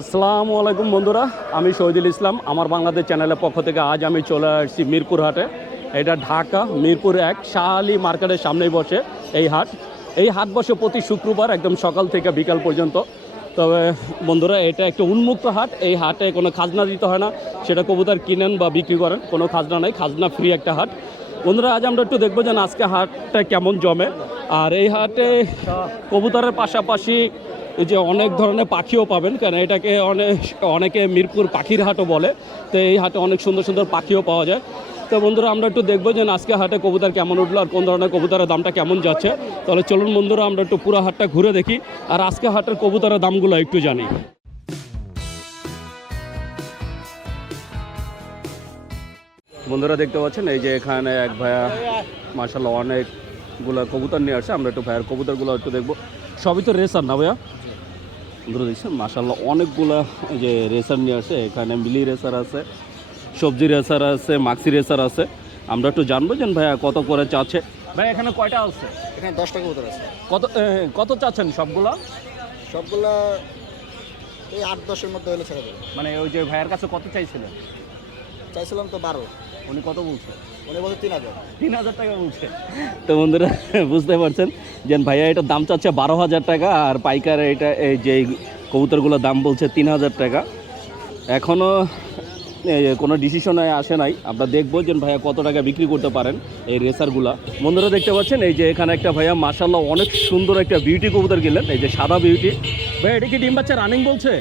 আসসালামু আলাইকুম বন্ধুরা, আমি শহীদুল ইসলাম। আমার বাংলাদেশ চ্যানেলের পক্ষ থেকে আজ আমি চলে আসছি মিরপুর হাটে এটা ঢাকা, মিরপুর এক শাহ আলী মার্কেটের সামনেই বসে এই হাট। এই হাট বসে প্রতি শুক্রবার একদম সকাল থেকে বিকাল পর্যন্ত। তবে বন্ধুরা, এটা একটা উন্মুক্ত হাট। এই হাটে কোনো খাজনা দিতে হয় না। সেটা কবুতর কিনেন বা বিক্রি করেন, কোনো খাজনা নেই। খাজনা ফ্রি একটা হাট। বন্ধুরা, আজ আমরা একটু দেখব যে আজকে হাটটা কেমন জমে। আর এই হাটে কবুতরের পাশাপাশি যে অনেক ধরনের পাখিও পাবেন, কেন এটাকে অনেক অনেকে মিরপুর পাখির হাটও বলে, তো এই হাটে অনেক সুন্দর সুন্দর পাখিও পাওয়া যায়। তো বন্ধুরা, আমরা একটু দেখব যে আজকে হাটে কবুতর কেমন উঠল আর কোন ধরনের কবুতরের দামটা কেমন যাচ্ছে। তাহলে চলুন বন্ধুরা, আমরা একটু পুরো হাটটা ঘুরে দেখি আর আজকে হাটের কবুতরের দামগুলো একটু জানি। বন্ধুরা, দেখতে পাচ্ছেন, এই যে এখানে এক ভাইয়া মার্শাল্লাহ অনেকগুলো কবুতর নিয়ে আসছে আমরা একটু ভাইয়ার কবুতরগুলো একটু দেখব। সবই তো রেসার না ভাইয়া? বন্ধুরা দেখছেন। মার্শাল্লাহ অনেকগুলো যে রেসার নিয়ে আসে। এখানে মিলি রেসার আছে সবজি রেসার আছে মাক্সি রেসার আছে। আমরা একটু জানব যে ভাইয়া কত করে চাচ্ছে। ভাই এখানে কয়টা আছে? এখানে দশটা কবুতর আছে। কত কত চাচ্ছেন সবগুলা? সবগুলা এই আট দশের মধ্যে হলে ছেড়ে দেবে। মানে ওই যে ভাইয়ের কাছে কত চাইছিলেন? চাইছিলাম তো বারো। উনি কত বলছে? উনি বলছে তিন হাজার। তিন হাজার টাকা বলছে। তো বন্ধুরা বুঝতে পারছেন? যে ভাইয়া এটার দাম চাচ্ছে বারো হাজার টাকা আর পাইকার এটা এই যে কবুতরগুলোর দাম বলছে তিন হাজার টাকা। এখনও কোনো ডিসিশনে আসে নাই। আমরা দেখব যে ভাইয়া কত টাকা বিক্রি করতে পারেন এই রেসারগুলা। বন্ধুরা দেখতে পাচ্ছেন এই যে এখানে একটা ভাইয়া মাসাল্লাহ অনেক সুন্দর একটা বিউটি কবুতর কিনলেন। এই যে সাদা বিউটি ভাই এটা কি ডিম বাচ্চা রানিং বলছে?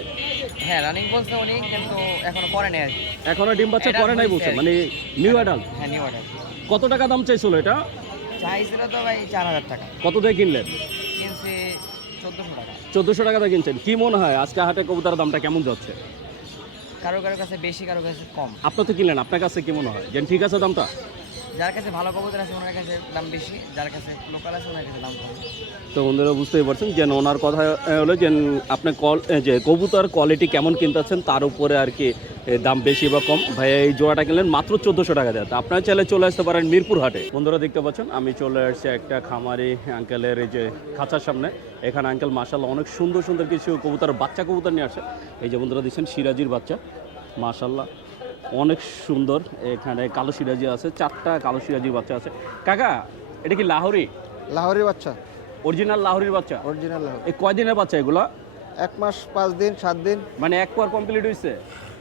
হ্যাঁ রানিং বলছে উনি কিন্তু এখনও নেই ডিম বাচ্চা করে নাই বলছে। মানে নিউ অ্যাডাল্ট হ্যাঁ নিউ কত টাকা দাম চাইছিল এটা? চাইছিল তো ভাই চার হাজার টাকা। কত দিয়ে কিনলেন? কিনছে চোদ্দোশো টাকা। চোদ্দোশো টাকা দিয়ে কিনছেন। কি মনে হয় আজকে হাটে কবুতরের দামটা কেমন যাচ্ছে? কারও কারও কাছে বেশি, কারও কাছে কম। আপনার তো কিনলেন, আপনার কাছে কি মনে হয়? যে ঠিক আছে দামটা? যার কাছে ভালো কবুতর আছে, ওনার কাছে দাম বেশি, যার কাছে লোকাল আছে, ওনার কাছে দাম কম। তো বন্ধুরা বুঝতেই পারছেন যে ওনার কথা হলো যে আপনি কল যে কবুতর কোয়ালিটি কেমন কিনতেছেন তার উপরে আর কি দাম বেশি বা কম। ভাই এই জোড়াটা কিনলেন মাত্র চোদ্দোশো টাকা দেয়। আপনারা চাইলে চলে আসতে পারেন মিরপুর হাটে বন্ধুরা দেখতে পাচ্ছেন, আমি চলে আসছি একটা খামারি আঙ্কেলের এই যে খাঁচার সামনে। এখানে আঙ্কেল মাসাল্লাহ অনেক সুন্দর সুন্দর কিছু কবুতর, বাচ্চা কবুতর নিয়ে আসে। এই যে বন্ধুরা দিচ্ছেন সিরাজির বাচ্চা। মাশাল্লাহ অনেক সুন্দর। এখানে কালো সিরাজি আছে চারটা কালো সিরাজির বাচ্চা আছে। কাকা এটা কি লাহোরি? লাহোরি বাচ্চা। অরিজিনাল লাহোরির বাচ্চা? অরিজিনাল লাহোরি। এই কয়দিনের বাচ্চা এগুলা? এক মাস পাঁচ দিন সাত দিন। মানে এক পর কমপ্লিট হয়েছে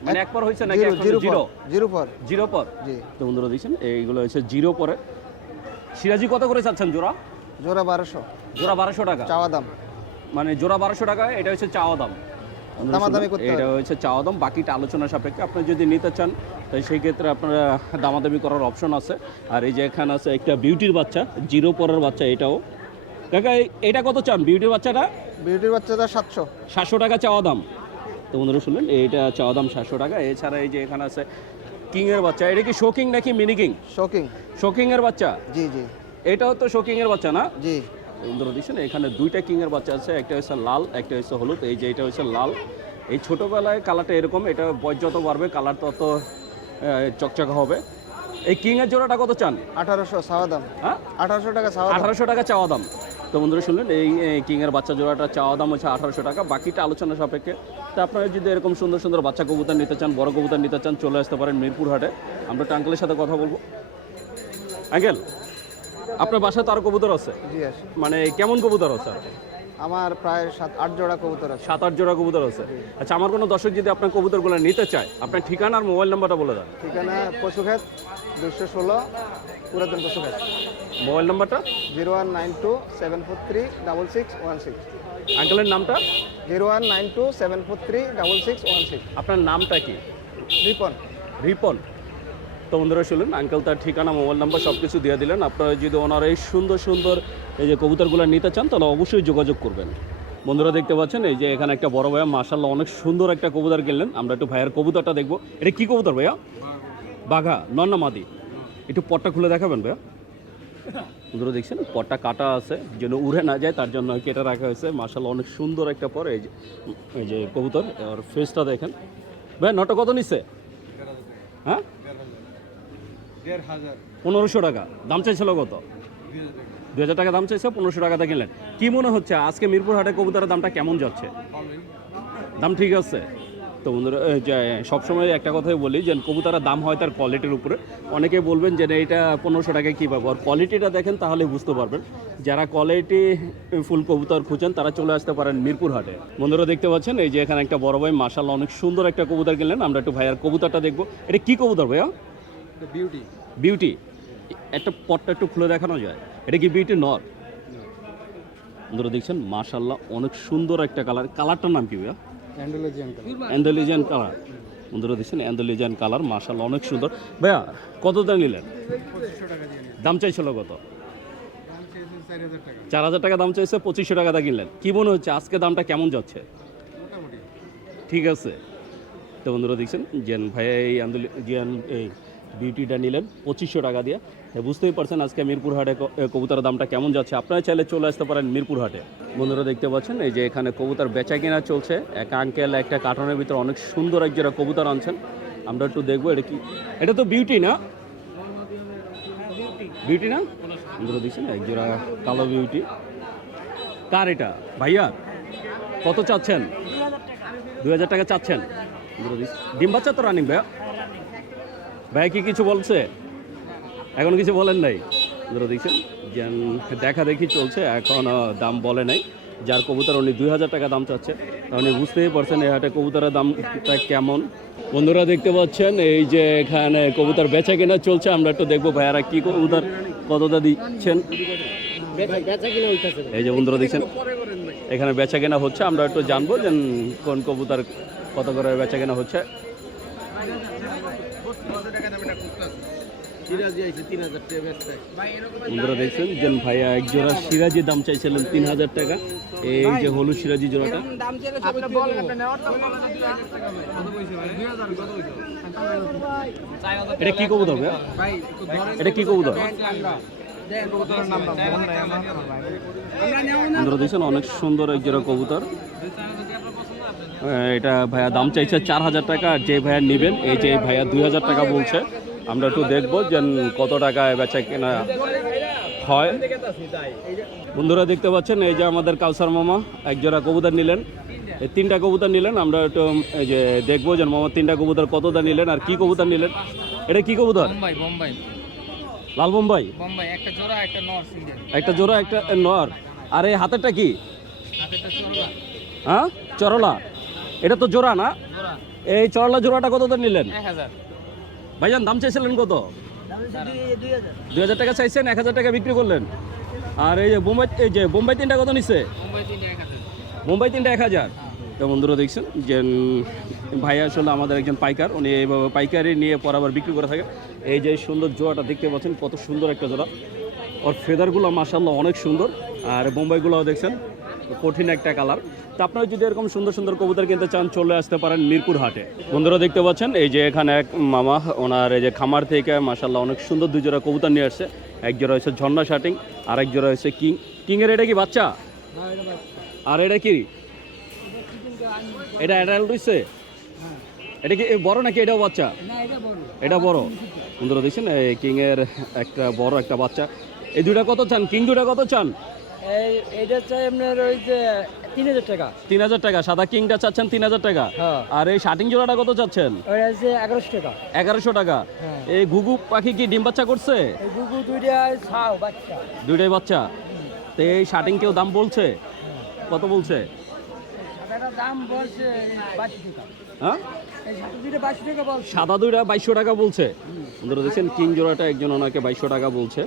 মানে এক পর হয়েছে নাকি জিরো জিরো জিরো? পর জিরো পর। জি। তো বন্ধুরা দিচ্ছেন এইগুলো হচ্ছে জিরো পরে। সিরাজি কত করে চাচ্ছেন জোড়া? জোড়া বারোশো। জোড়া বারোশো টাকা। চাওয়া দাম। মানে জোড়া বারোশো টাকা এটা হচ্ছে চাওয়া দাম। দামাদামি করতে এটা হচ্ছে চাওয়া দাম বাকিটা আলোচনা সাপেক্ষে। আপনি যদি নিতে চান তাই সেই ক্ষেত্রে আপনারা দামাদামি করার অপশন আছে। আর এই যে এখানে আছে একটা বিউটির বাচ্চা জিরো পরের বাচ্চা এটাও। কাকা এটা কত চান বিউটির বাচ্চাটা? বিউটির বাচ্চাটা সাতশো। সাতশো টাকা চাওয়া দাম। তো বন্ধুরা শুনলেন এইটা চাওয়া দাম সাতশো টাকা। এছাড়া এই যে এখানে আছে কিংয়ের বাচ্চা এটা কি শোকিং নাকি মিনি কিং শোকিং শোকিংয়ের বাচ্চা? জি জি। এটাও তো শোকিংয়ের বাচ্চা না? জি। বন্ধুরা দিচ্ছেন এখানে দুইটা কিংয়ের বাচ্চা আছে একটা হচ্ছে লাল একটা হচ্ছে হলুদ এই যে এটা হচ্ছে লাল। এই ছোটোবেলায় কালারটা এরকম এটা বয়স যত বাড়বে কালার তত চকচকে হবে। এই কিংয়ের জোড়াটা কত চান? আঠারোশো চাওয়া দাম। হ্যাঁ? আঠারোশো টাকা চাওয়া আঠারোশো টাকা চাওয়া দাম। তো বন্ধুরা শুনলেন এই কিংয়ের বাচ্চা জোড়াটা চাওয়া দাম হচ্ছে আঠারোশো টাকা বাকিটা আলোচনা সাপেক্ষে। তো আপনারা যদি এরকম সুন্দর সুন্দর বাচ্চা কবুতর নিতে চান বড় কবুতর নিতে চান চলে আসতে পারেন মিরপুর হাটে। আমরা একটু আঙ্কেলের সাথে কথা বলব। আঙ্কেল? আপনার বাসায় তো আরও কবুতর আছে? জি আছে। মানে কেমন কবুতর আছে? আমার প্রায় সাত আট জোড়া কবুতর আছে। সাত আট জোড়া কবুতর আছে। আচ্ছা আমার কোনো দর্শক যদি আপনার কবুতরগুলো নিতে চায় আপনার ঠিকানা আর মোবাইল নাম্বারটা বলে দেন। ঠিকানা পশুক্ষেত দুশো ষোলো পুরাতন পশুক্ষেত। মোবাইল নাম্বারটা? Zero one nine two seven four three double six one six. আঙ্কেলের নামটা? Zero one nine two seven four three double six one six. আপনার নামটা কি? রিপন। রিপন। তো বন্ধুরা শুনলেন আঙ্কেল তার ঠিকানা মোবাইল নাম্বার সব কিছু দিয়ে দিলেন। আপনারা যদি ওনার এই সুন্দর সুন্দর এই যে কবুতরগুলো নিতে চান, তাহলে অবশ্যই যোগাযোগ করবেন। বন্ধুরা দেখতে পাচ্ছেন, এই যে এখানে একটা বড় ভাইয়া মার্শাল্লাহ অনেক সুন্দর একটা কবুতর কিনলেন। আমরা একটু ভাইয়ের কবুতরটা দেখব। এটা কি কবুতর ভাইয়া? বাঘা, নন্না মাদি। একটু পটটা খুলে দেখাবেন ভাইয়া। বন্ধুরা দেখছেন, পটটা কাটা আছে, যেন উড়ে না যায়, তার জন্য কেটে রাখা হয়েছে। মার্শাল্লাহ অনেক সুন্দর একটা পর এই যে এই যে কবুতর ফেসটা দেখেন। ভাই নটা কত নিচ্ছে হ্যাঁ? পনেরোশো টাকা। দাম চাইছিল কত? দুই হাজার টাকা দাম চাইছে পনেরোশো টাকাতে কিনলেন। কি মনে হচ্ছে আজকে মিরপুর হাটে কবুতরের দামটা কেমন যাচ্ছে? দাম ঠিক আছে। তো বন্ধুরা সবসময় একটা কথাই বলি যে কবুতরের দাম হয় তার কোয়ালিটির উপরে। অনেকে বলবেন যে এটা পনেরোশো টাকায় কী পাবো? আর কোয়ালিটিটা দেখেন তাহলে বুঝতে পারবেন। যারা কোয়ালিটি ফুল কবুতর খুঁজেন তারা চলে আসতে পারেন মিরপুর হাটে। বন্ধুরা দেখতে পাচ্ছেন এই যে এখানে একটা বড় ভাই মাসাল্লাহ অনেক সুন্দর একটা কবুতর কিনলেন। আমরা একটু ভাইয়ার কবুতরটা দেখব। এটা কি কবুতর ভাইয়া? বিউটি বিউটি একটা পটটা একটু খুলে দেখানো যায়। এটা কি বিউটি নর বন্ধুরা দেখছেন মাশাল্লাহ অনেক সুন্দর একটা কালার কালারটার নাম কি ভাইয়া? অ্যান্ডোলিজিয়ান কালার বন্ধুরা দেখছেন অ্যান্ডোলিজিয়ান কালার মাশাল্লাহ অনেক সুন্দর। ভাইয়া কত দাম নিলেন? পঁচিশশো টাকা দাম চাইছিল কত? চার হাজার টাকা দাম চাইছে পঁচিশশো টাকা দা কিনলেন। কি মনে হচ্ছে আজকে দামটা কেমন যাচ্ছে? ঠিক আছে। তো বন্ধুরা দেখছেন জেন ভাইয়া এই আন্দোলন জিয়ান এই বিউটিটা নিলেন পঁচিশশো টাকা দিয়ে। তো বুঝতেই পারছেন আজকে মিরপুর হাটে ক- এ, কবুতরের দামটা কেমন যাচ্ছে। আপনারা চাইলে চলে আসতে পারেন মিরপুর হাটে। বন্ধুরা দেখতে পাচ্ছেন এই যে এখানে কবুতর বেচা কেনা চলছে। এক আঙ্কেল একটা কার্টনের ভিতরে অনেক সুন্দর এক জোড়া কবুতর আনছেন। আমরা একটু দেখব এটা কি? এটা তো বিউটি না? বিউটি না? বন্ধুরা দেখছেন এক জোড়া কালো বিউটি। কার এটা? ভাইয়া কত চাচ্ছেন? দুই হাজার টাকা চাচ্ছেন। ডিম বাচ্চা তো রানিং ভাইয়া। ভাইয়া কি কিছু বলছে? এখন কিছু বলেন নাই। ধরে দেখছেন দেখা দেখি চলছে, এখন দাম বলে নাই। যার কবুতর উনি দুই হাজার টাকা দাম চাচ্ছে উনি বুঝতেই পারছেন এই হাটে কবুতরের দামটা কেমন। বন্ধুরা দেখতে পাচ্ছেন, এই যে এখানে কবুতর বেচা কেনা চলছে, আমরা একটু দেখব ভাইয়ারা কি কবুতর, কতটা দিচ্ছেন। এই যে বন্ধুরা দেখছেন, এখানে বেচা কেনা হচ্ছে, আমরা একটু জানব যে কোন কবুতর কত করে বেচা কেনা হচ্ছে। বন্ধুরা দেখছেন যে ভাইয়া এক জোড়া সিরাজি দাম চাইছিলেন তিন হাজার টাকা। এই যে হলুদ সিরাজি জোড়াটা। এটা কি কবুতর ভাইয়া এটা কি কবুতর। বন্ধুরা দেখছেন অনেক সুন্দর এক জোড়া কবুতর। আহ, এটা ভাইয়া দাম চাইছে চার হাজার টাকা আর যে ভাইয়া নেবেন এই যে ভাইয়া দুই হাজার টাকা বলছে। আমরা একটু দেখব যে কত টাকায় বেচা কেনা হয়। বন্ধুরা দেখতে পাচ্ছেন এই যে আমাদের কাউসার মামা এক জোড়া কবুতর নিলেন। এই তিনটা কবুতর নিলেন আমরা একটু এই যে দেখব যে মামা তিনটা কবুতর কতটা নিলেন আর কি কবুতর নিলেন। এটা কি কবুতর? লাল বোম্বাই? একটা জোড়া একটা নর জোড়া একটা নর। আর এই হাতেরটা কি? হ্যাঁ? চরলা। এটা তো জোড়া না? এই চরলা জোড়াটা কত দাম নিলেন? এক হাজার। ভাইজান, দাম চাইছিলেন কত? দুই হাজার টাকা চাইছেন, এক হাজার টাকা বিক্রি করলেন। আর এই যে বোম্বাই, এই যে বোম্বাই তিনটা কত নিচ্ছে মুম্বাই তিনটা এক হাজার। বন্ধুরা দেখছেন, যে ভাই আসলে আমাদের একজন পাইকার, উনি এইভাবে পাইকারি নিয়ে পর আবার বিক্রি করে থাকে। এই যে সুন্দর জোড়াটা দেখতে পাচ্ছেন, কত সুন্দর একটা জোড়া। ওর ফেদারগুলো মাসাল্লাহ অনেক সুন্দর। আর বোম্বাইগুলোও দেখছেন কঠিন একটা কালার। তো আপনারা যদি এরকম সুন্দর সুন্দর কবুতর কিনতে চান, চলে আসতে পারেন মিরপুর হাটে। বন্ধুরা দেখতে পাচ্ছেন, এই যে এখানে এক মামা, ওনার এই যে খামার থেকে মাসাল্লাহ অনেক সুন্দর দুই জোড়া কবুতর নিয়ে আসছে। এক হচ্ছে ঝর্ণা শাটিং আর এক জোড়া হচ্ছে কিং। কিংয়ের এটা কি বাচ্চা? আর এটা কি? এটা অ্যাডাল্ট হইছে? এটা কি বড় নাকি এটাও বাচ্চা? এটা বড়। বন্ধুরা দেখছেন, এই কিং এর একটা বড় একটা বাচ্চা। এই দুটা কত চান? কিং দুটা কত চান? এই এইটা চাই আপনার ওই যে তিন হাজার টাকা। তিন হাজার টাকা সাদা কিংটা চাচ্ছেন তিন হাজার টাকা। হ্যাঁ। আর এই শার্টিং জোড়াটা কত চাচ্ছেন? এগারোশো টাকা। এগারোশো টাকা। হ্যাঁ। এই পাখি কি ডিম বাচ্চা করছে? গুগু দুইটা ছাও বাচ্চা। দুইটাই বাচ্চা। তো এই শার্টিং কেউ দাম বলছে? কত হ্যাঁ? সাদা দুইটা বাইশো টাকা বলছে। সাদা দুইটা বাইশশো টাকা বলছে। বন্ধুরা দেখছেন কিং জোড়াটা একজন ওনাকে বাইশশো টাকা বলছে।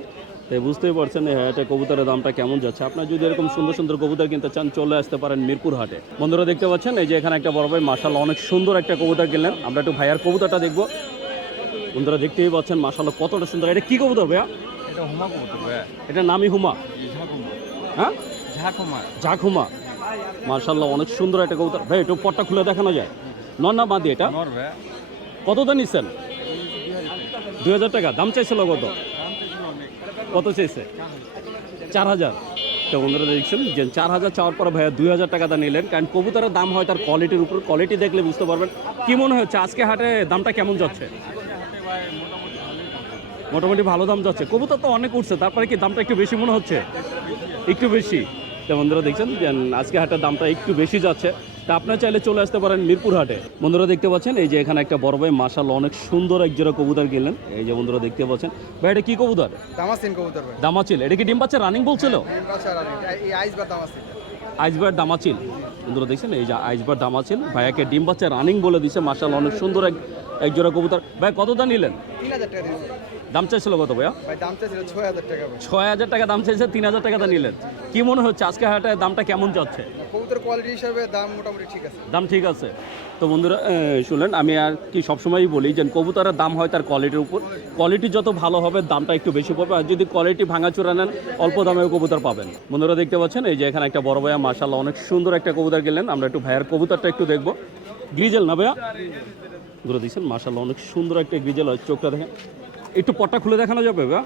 তো বুঝতেই পারছেন হাটে কবুতরের দামটা কেমন যাচ্ছে। আপনার যদি এরকম সুন্দর সুন্দর কবুতর কিনতে চান চলে আসতে পারেন মিরপুর হাটে। বন্ধুরা দেখতে পাচ্ছেন এই যে এখানে একটা বড় ভাই মাসাল অনেক সুন্দর একটা কবুতর কিনলেন। আমরা একটু ভাইয়ার কবুতরটা দেখব। বন্ধুরা দেখতেই পাচ্ছেন মাসাল্লাহ কতটা সুন্দর। এটা কি কবুতর ভাইয়া? এটা হুমা কবুতর ভাইয়া। এটা নামই হুমা? হ্যাঁ? ঝাকুমা। ঝাঁকুমা। মার্শাল্লাহ অনেক সুন্দর একটা কবুতর। ভাই একটু পটটা খুলে দেখানো যায়। নন না বাদি এটা? নর কত দাম নিচ্ছেন দুই হাজার টাকা। দাম চাইছিল কত? কত চাইছে চার হাজার। তো বন্ধুরা দেখছেন, যে চার হাজার চাওয়ার পরে ভাইয়া দুই হাজার টাকা দা নিলেন। কারণ কবুতরের দাম হয় তার কোয়ালিটির উপর। কোয়ালিটি দেখলে বুঝতে পারবেন কি মনে হচ্ছে, আজকে হাটে দামটা কেমন যাচ্ছে? মোটামুটি ভালো দাম যাচ্ছে। কবুতর তো অনেক উঠছে, তারপরে কি দামটা একটু বেশি মনে হচ্ছে? একটু বেশি। তো বন্ধুরা দেখছেন, যে আজকে হাটের দামটা একটু বেশি যাচ্ছে। তা আপনারা চাইলে চলে আসতে পারেন মিরপুর হাটে। বন্ধুরা দেখতে পাচ্ছেন এই যে এখানে একটা বড় ভাই মাসাল অনেক সুন্দর এক জোড়া কবুতর গেলেন এই যে বন্ধুরা দেখতে পাচ্ছেন ভাই এটা কি কবুতর? দামাসিন কবুতর ভাই। দামাচিল এটা কি ডিম পাচ্ছে রানিং বলছিল আইসবার দামাচিল। বন্ধুরা দেখছেন এই যে আইসবার দামাচিল ভাইয়াকে ডিম পাচ্ছে রানিং বলে দিছে মাসাল অনেক সুন্দর এক এক জোড়া কবুতর। ভাই কত দাম নিলেন? দাম চাইছিল কত ভাইয়া? ভাই ছয় হাজার টাকা দাম চাইছে তিন হাজার টাকা নিলেন। কি মনে হচ্ছে আজকে হাটে দামটা কেমন যাচ্ছে? কবুতর কোয়ালিটি হিসাবে দাম মোটামুটি ঠিক আছে। দাম ঠিক আছে। তো বন্ধুরা শুনলেন আমি আর কি সবসময়ই বলি যে কবুতরের দাম হয় তার কোয়ালিটির উপর। কোয়ালিটি যত ভালো হবে দামটা একটু বেশি পড়বে। আর যদি কোয়ালিটি ভাঙাচোরা নেন অল্প দামে কবুতর পাবেন। বন্ধুরা দেখতে পাচ্ছেন এই যে এখানে একটা বড় ভাইয়া মার্শাল্লাহ অনেক সুন্দর একটা কবুতর গেলেন আমরা একটু ভাইয়ার কবুতরটা একটু দেখব। গ্রিজেল না ভাইয়া? ধরে দিচ্ছেন মার্শাল্লাহ অনেক সুন্দর একটা গ্রিজেল হয় চোখটা দেখেন। একটু পটটা খুলে দেখানো যাবে ভাইয়া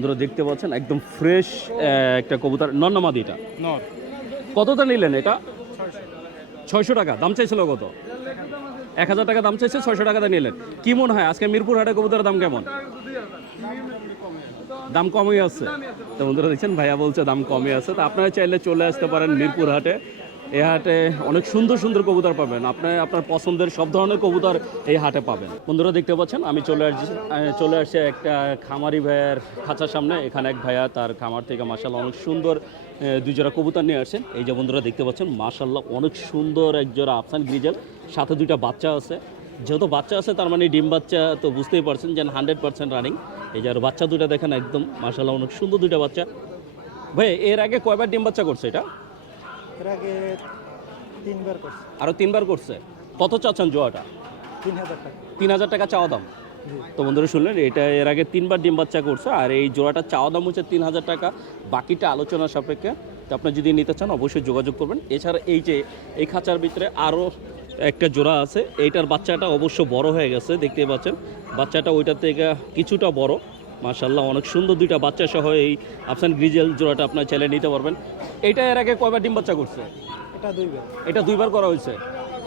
ধরো দেখতে পাচ্ছেন একদম ফ্রেশ একটা কবুতর। নন্নামাদি এটা? কতটা নিলেন এটা? ছয়শো। টাকা দাম চাইছিল কত? এক হাজার টাকা দাম চাইছে ছয়শো টাকাতে নিলেন। কি মনে হয় আজকে মিরপুর হাটে কবুতরের দাম কেমন? দাম কমই আছে। তো বন্ধুরা দেখছেন ভাইয়া বলছে দাম কমই আছে। তো আপনারা চাইলে চলে আসতে পারেন মিরপুর হাটে। এই হাটে অনেক সুন্দর সুন্দর কবুতর পাবেন। আপনি আপনার পছন্দের সব ধরনের কবুতর এই হাটে পাবেন। বন্ধুরা দেখতে পাচ্ছেন আমি চলে আসছি চলে আসছি একটা খামারি ভাইয়ের খাঁচার সামনে। এখানে এক ভাইয়া তার খামার থেকে মাসাল্লাহ অনেক সুন্দর আহ, দুই জোড়া কবুতর নিয়ে আসছেন। এই যে বন্ধুরা দেখতে পাচ্ছেন মাসাল্লাহ অনেক সুন্দর এক জোড়া আফসান গ্রিজেল। সাথে দুইটা বাচ্চা আছে। যেহেতু বাচ্চা আছে তার মানে ডিম বাচ্চা তো বুঝতেই পারছেন যেন হান্ড্রেড পার্সেন্ট রানিং। এই যে আর বাচ্চা দুইটা দেখেন একদম মাসাল্লাহ অনেক সুন্দর দুইটা বাচ্চা। ভাই এর আগে কয়বার ডিম বাচ্চা করছে এটা? এর আগে তিনবার করছি। আরও তিনবার করছে? কত চাচ্ছেন জোয়াটা? তিন হাজার টাকা। তিন হাজার টাকা চাওয়া দাম? তো বন্ধুরা শুনলেন এটা এর আগে তিনবার ডিম বাচ্চা করছে আর এই জোড়াটা চাওয়া দাম হচ্ছে তিন হাজার টাকা। বাকিটা আলোচনা সাপেক্ষে তো আপনি যদি নিতে চান অবশ্যই যোগাযোগ করবেন। এছাড়া এই যে এই খাঁচার ভিতরে আরও একটা জোড়া আছে এইটার বাচ্চাটা অবশ্য বড় হয়ে গেছে দেখতেই পাচ্ছেন। বাচ্চাটা ওইটার থেকে কিছুটা বড়। মাশাল্লাহ অনেক সুন্দর দুইটা বাচ্চা সহ এই আফসান গ্রিজেল জোড়াটা আপনার ছেলে নিতে পারবেন। এটা এর আগে কয়বার ডিম বাচ্চা করছে? এটা দুইবার। এটা দুইবার করা হয়েছে?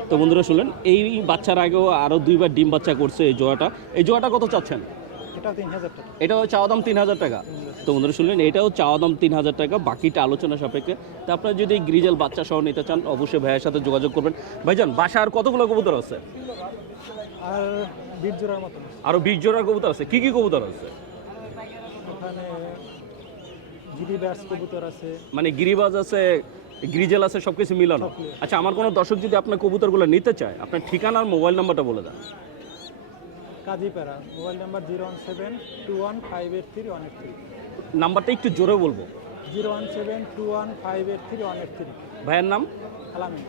তো বন্ধুরা শুনলেন এই বাচ্চার আগেও আরও দুইবার ডিম বাচ্চা করছে এই জোয়াটা এই জোয়াটা কত চাচ্ছেন? এটাও চাওয়া দাম তিন হাজার টাকা। তো বন্ধুরা শুনলেন এটাও চাওয়া দাম তিন হাজার টাকা বাকিটা আলোচনা সাপেক্ষে। তো আপনারা যদি গ্রিজেল বাচ্চা সহ নিতে চান অবশ্যই ভাইয়ের সাথে যোগাযোগ করবেন। ভাইজান বাসা আর কতগুলো কবুতর আছে? আর বীর জোড়ার মতন। আরও বিশ জোড়া কবুতর আছে? কি কি কবুতর আছে? ওখানে গিরি ব্যাটস কবুতর আছে। মানে গিরিবাজ আছে গ্রিজেল আছে সব কিছু মিলানো আচ্ছা আমার কোনো দর্শক যদি আপনার কবুতরগুলো নিতে চায় আপনার ঠিকানা আর মোবাইল নাম্বারটা বলে দেন। Kazipara mobile number zero one seven two one five eight three one eight three. নাম্বারটা একটু জোরে বলব। Zero one seven two one five eight three one eight three. ভাইয়ের নাম? আলামিন।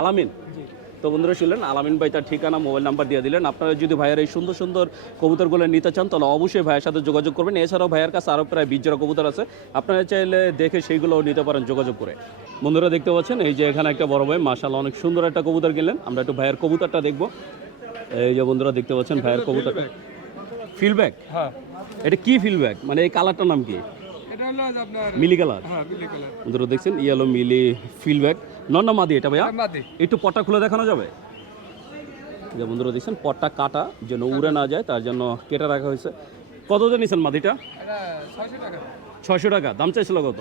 আলামিন। জি। তো বন্ধুরা শুনলেন আলামিন ভাই তার ঠিকানা মোবাইল নাম্বার দিয়ে দিলেন। আপনারা যদি ভাইয়ের এই সুন্দর সুন্দর কবুতরগুলো নিতে চান তাহলে অবশ্যই ভাইয়ের সাথে যোগাযোগ করবেন। এছাড়াও ভাইয়ের কাছে আরও প্রায় বিশ জোড়া কবুতর আছে। আপনারা চাইলে দেখে সেইগুলোও নিতে পারেন যোগাযোগ করে। বন্ধুরা দেখতে পাচ্ছেন এই যে এখানে একটা বড় ভাই মাশাল অনেক সুন্দর একটা কবুতর কিনলেন। আমরা একটু ভাইয়ের কবুতরটা দেখব। এই যে বন্ধুরা দেখতে পাচ্ছেন ভাইয়ের কবুতরটা। ফিলব্যাক হ্যাঁ। এটা কি ফিলব্যাক মানে এই কালারটার নাম কি? এটা হলো আপনার মিলি কালার? হ্যাঁ বিলি কালার। বন্ধুরা দেখছেন ইয়েলো মিলি ফিলব্যাক নন্না মাদি এটা ভাইয়া? একটু পটটা খুলে দেখানো যাবে? যে বন্ধুরা দেখছেন পটটা কাটা যেন উড়ে না যায় তার জন্য কেটে রাখা হয়েছে। কত দিয়ে নিছেন মাদিটা? ছয়শো টাকা। দাম চাইছিল কত?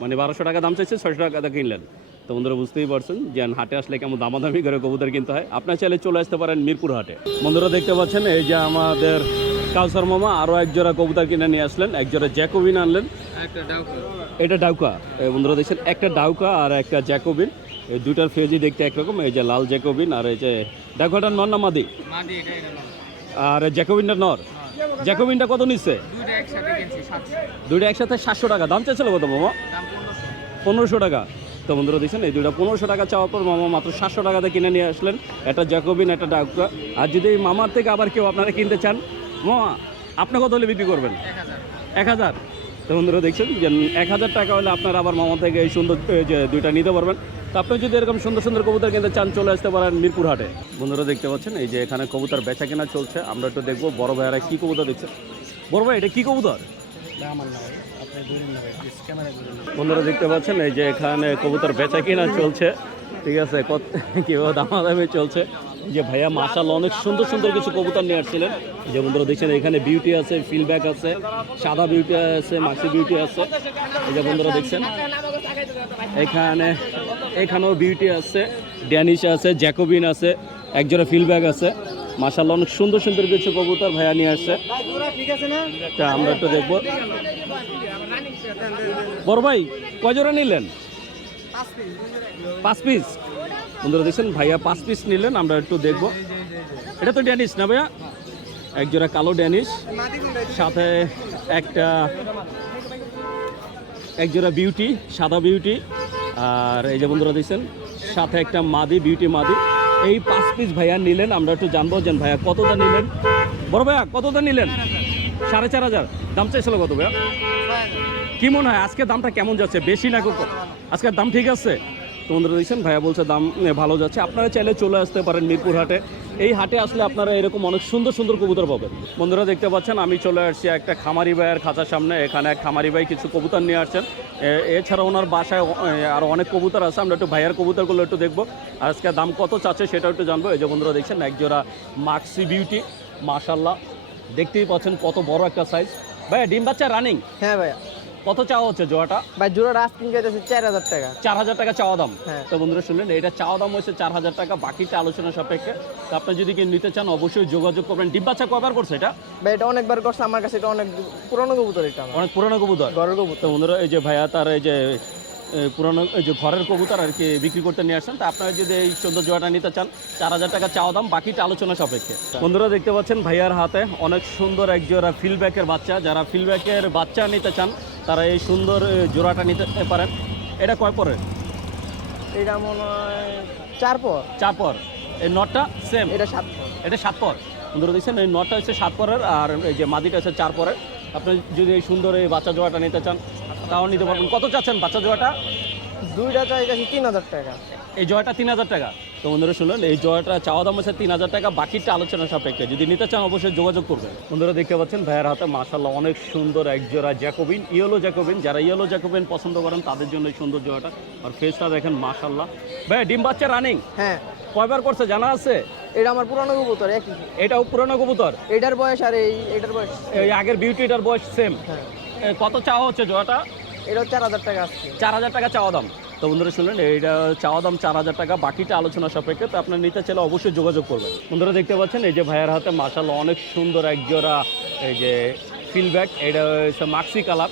মানে বারোশো টাকা দাম চাইছে ছয়শো টাকা কিনলেন। তো বন্ধুরা বুঝতেই পারছেন যে হাটে আসলে কেমন দামাদামি করে কবুতর কিনতে হয়। আপনার চাইলে চলে আসতে পারেন মিরপুর হাটে। বন্ধুরা দেখতে পাচ্ছেন এই যে আমাদের কাউসার মামা আরও এক জোড়া কবুতর কিনে নিয়ে আসলেন এক জোড়া জ্যাকোবিন আনলেন। একটা এটা ডাউকা। বন্ধুরা দেখছেন একটা ডাউকা আর একটা জ্যাকোবিন। এই দুইটার ফেজই দেখতে একরকম এই যে লাল জ্যাকোবিন আর এই যে ডাউকাটার নর না মাদি। আর জ্যাকোবিনটা নর? জ্যাকোবিনটা কত নিচ্ছে? দুইটা একসাথে সাতশো। টাকা। দাম চাইছিল কত মামা? পনেরোশো। পনেরোশো টাকা। তো বন্ধুরা দেখছেন এই দুইটা পনেরোশো টাকা চাওয়ার পর মামা মাত্র সাতশো টাকাতে কিনে নিয়ে আসলেন। একটা জ্যাকোবিন একটা ডাউকা। আর যদি এই মামার থেকে আবার কেউ আপনারা কিনতে চান মামা আপনি কত হলে বিক্রি করবেন? এক হাজার? তো বন্ধুরা দেখছেন যে এক হাজার টাকা হলে আপনারা আবার মামা থেকে এই সুন্দর যে দুইটা নিতে পারবেন। তো আপনি যদি এরকম সুন্দর সুন্দর কবুতর কিনতে চান চলে আসতে পারেন মিরপুর হাটে বন্ধুরা দেখতে পাচ্ছেন এই যে এখানে কবুতর বেচা কেনা চলছে। আমরা একটু দেখব বড় ভাইয়ারা কী কবুতর দেখছে। বড় ভাই এটা কী কবুতর? বন্ধুরা দেখতে পাচ্ছেন এই যে এখানে কবুতর বেচা কিনা চলছে। ঠিক আছে কত কীভাবে দামাদামি চলছে। যে ভাইয়া মাশাল অনেক সুন্দর সুন্দর কিছু কবুতর নিয়ে আসছিলেন। যে বন্ধুরা দেখছেন, এখানে বিউটি আছে ফিলব্যাক আছে, সাদা বিউটি আছে মাক্সি বিউটি আছে। যে বন্ধুরা দেখছেন, এখানে, এখানেও বিউটি আছে ড্যানিশ আছে জ্যাকোবিন আছে, একজোড়া ফিলব্যাগ আছে। মাশাল্লাহ অনেক সুন্দর সুন্দর কিছু কবুতর ভাইয়া নিয়ে আসছে। তা আমরা একটু দেখব। বড় ভাই, কয় জোড়া নিলেন? পাঁচ পিস বন্ধুরা দেখছেন ভাইয়া পাঁচ পিস নিলেন আমরা একটু দেখব। এটা তো ড্যানিশ না ভাইয়া? এক জোড়া কালো ড্যানিশ সাথে একটা এক জোড়া বিউটি সাদা বিউটি আর এই যে বন্ধুরা দেখছেন সাথে একটা মাদি বিউটি মাদি। এই পাঁচ পিস ভাইয়া নিলেন আমরা একটু জানব যে ভাইয়া কতটা নিলেন। বড় ভাইয়া কতটা নিলেন? সাড়ে চার হাজার। দাম চাইছিল কত ভাইয়া? কি মনে হয় আজকে দামটা কেমন যাচ্ছে বেশি না কত আজকের দাম ঠিক আছে? তো বন্ধুরা দেখছেন ভাইয়া বলছে দাম ভালো যাচ্ছে। আপনারা চাইলে চলে আসতে পারেন মিরপুর হাটে। এই হাটে আসলে আপনারা এরকম অনেক সুন্দর সুন্দর কবুতর পাবেন। বন্ধুরা দেখতে পাচ্ছেন, আমি চলে আসছি একটা খামারি ভাইয়ের খাঁচার সামনে। এখানে এক খামারি ভাই কিছু কবুতর নিয়ে আসছেন। এছাড়া ওনার বাসায় আরও অনেক কবুতর আছে। আমরা একটু ভাইয়ার কবুতরগুলো একটু দেখব। আজকে দাম কত চাচ্ছে সেটাও একটু জানব। এই যে বন্ধুরা দেখছেন, একজোড়া মাক্সি বিউটি মাশাল্লাহ দেখতেই পাচ্ছেন কত বড় একটা সাইজ ভাইয়া, ডিম বাচ্চা রানিং হ্যাঁ ভাইয়া। কত চাওয়া হচ্ছে জোয়াটা ভাই জোড়াটা রাস কিন যাইতেছে চার হাজার টাকা। চার হাজার টাকা চাওয়া দাম? হ্যাঁ। তো বন্ধুরা শুনলেন এটা চাওয়া দাম হচ্ছে চার হাজার টাকা বাকিটা আলোচনা সাপেক্ষে। তো আপনি যদি কেউ নিতে চান অবশ্যই যোগাযোগ করবেন। ডিম কবার করছে এটা? ভাই এটা অনেকবার করছে আমার কাছে এটা অনেক পুরনো কবুতর এটা অনেক পুরনো কবুতর? ঘরের কবুতর। বন্ধুরা এই যে ভাইয়া তার এই যে পুরনো এই যে ঘরের কবুতর আর কি বিক্রি করতে নিয়ে আসছেন তা আপনারা যদি এই সুন্দর জোয়াটা নিতে চান চার হাজার টাকা চাওয়া দাম বাকিটা আলোচনা সাপেক্ষে। বন্ধুরা দেখতে পাচ্ছেন ভাইয়ার হাতে অনেক সুন্দর এক জোড়া ফিলব্যাকের বাচ্চা। যারা ফিলব্যাকের বাচ্চা নিতে চান তারা এই সুন্দর জোড়াটা নিতে পারেন। এটা কয় পরের? এটা মনে হয় চার পর। চার পর। এই নটটা সেম এটা সাত পর। এটা সাত পর। বন্ধুরা দেখছেন এই নটটা হচ্ছে সাত পরের আর এই যে মাদিটা হচ্ছে চার পরের। আপনি যদি এই সুন্দর এই বাচ্চা জোড়াটা নিতে চান তাও নিতে পারবেন। কত চাচ্ছেন বাচ্চা জোড়াটা দুইটা চাই কাছে তিন হাজার টাকা। এই জয়টা তিন হাজার টাকা। তো বন্ধুরা শুনলেন এই জয়টা চাওয়া দাম হচ্ছে তিন হাজার টাকা বাকিটা আলোচনা সাপেক্ষে। যদি নিতে চান অবশ্যই যোগাযোগ করবেন। বন্ধুরা দেখতে পাচ্ছেন ভাইয়ের হাতে মাশাল্লাহ অনেক সুন্দর এক জোড়া জ্যাকোবিন ইয়েলো জ্যাকোবিন। যারা ইয়েলো জ্যাকোবিন পছন্দ করেন তাদের জন্য এই সুন্দর জোড়াটা আর ফেসটা দেখেন মাশাল্লাহ ভাই ডিম বাচ্চা রানিং হ্যাঁ। কয়বার করছে জানা আছে? এটা আমার পুরনো কবুতর একই। এটাও পুরনো কবুতর? এটার বয়স আর এই এটার বয়স। এই আগের বিউটিটার বয়স সেম হ্যাঁ। কত চাওয়া হচ্ছে জোড়াটা? এটাও চার হাজার টাকা আসছে। চার হাজার টাকা চাওয়া দাম। তো বন্ধুরা শুনলেন এইটা চাওয়া দাম চার হাজার টাকা বাকিটা আলোচনা সাপেক্ষে। তো আপনার নিতে চাইলে অবশ্যই যোগাযোগ করবেন। বন্ধুরা দেখতে পাচ্ছেন এই যে ভাইয়ের হাতে মার্শাল অনেক সুন্দর এক জোড়া এই যে ফিলব্যাক এটা হচ্ছে মাক্সি কালার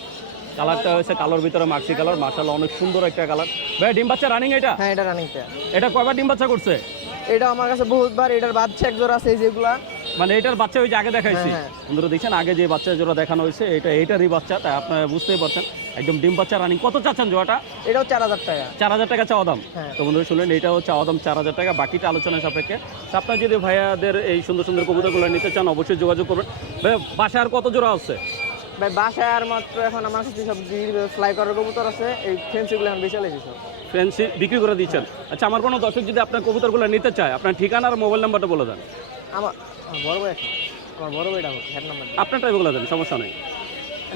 কালারটা হচ্ছে কালোর ভিতরে মাক্সি কালার মার্শাল অনেক সুন্দর একটা কালার ভাই ডিম বাচ্চা রানিং এটা? হ্যাঁ এটা রানিংটা এটা কয়বার ডিম বাচ্চা করছে? এটা আমার কাছে বহুতবার এটার বাচ্চা এক জোড়া আছে যেগুলা। মানে এটার বাচ্চা ওই যে আগে দেখাইছি। হ্যাঁ, বন্ধুরা দেখছেন আগে যে বাচ্চা জোড়া দেখানো হয়েছে এটা এটারই বাচ্চা তাই আপনারা বুঝতেই পারছেন। একদম ডিম বাচ্চা রানিং। কত চাচ্ছেন জোড়াটা এটাও চার হাজার টাকা। চার হাজার টাকা চাওয়া দাম। হ্যাঁ। তো বন্ধুরা শুনলেন এটাও চাওয়া দাম চার হাজার টাকা। বাকিটা আলোচনা সাপেক্ষে। আপনার যদি ভাইয়াদের এই সুন্দর সুন্দর কবুতরগুলো নিতে চান অবশ্যই যোগাযোগ করবেন। ভাইয়া বাসায় আর কত জোড়া আছে? ভাই বাসায় আর মাত্র এখন আমার কাছে সব ফ্লাই করার কবুতর আছে। এই ফেন্সিগুলো এখন বেঁচে লেগেছে সব। ফ্যান্সি বিক্রি করে দিচ্ছেন। আচ্ছা আমার কোনো দর্শক যদি আপনার কবুতরগুলো নিতে চায় আপনার ঠিকানা আর মোবাইল নাম্বারটা বলে দেন। আমার আমার বড় ভাই এখন আমার বড় ভাইটা হেড নাম্বার আপনারটাই বলে দেন সমস্যা নেই।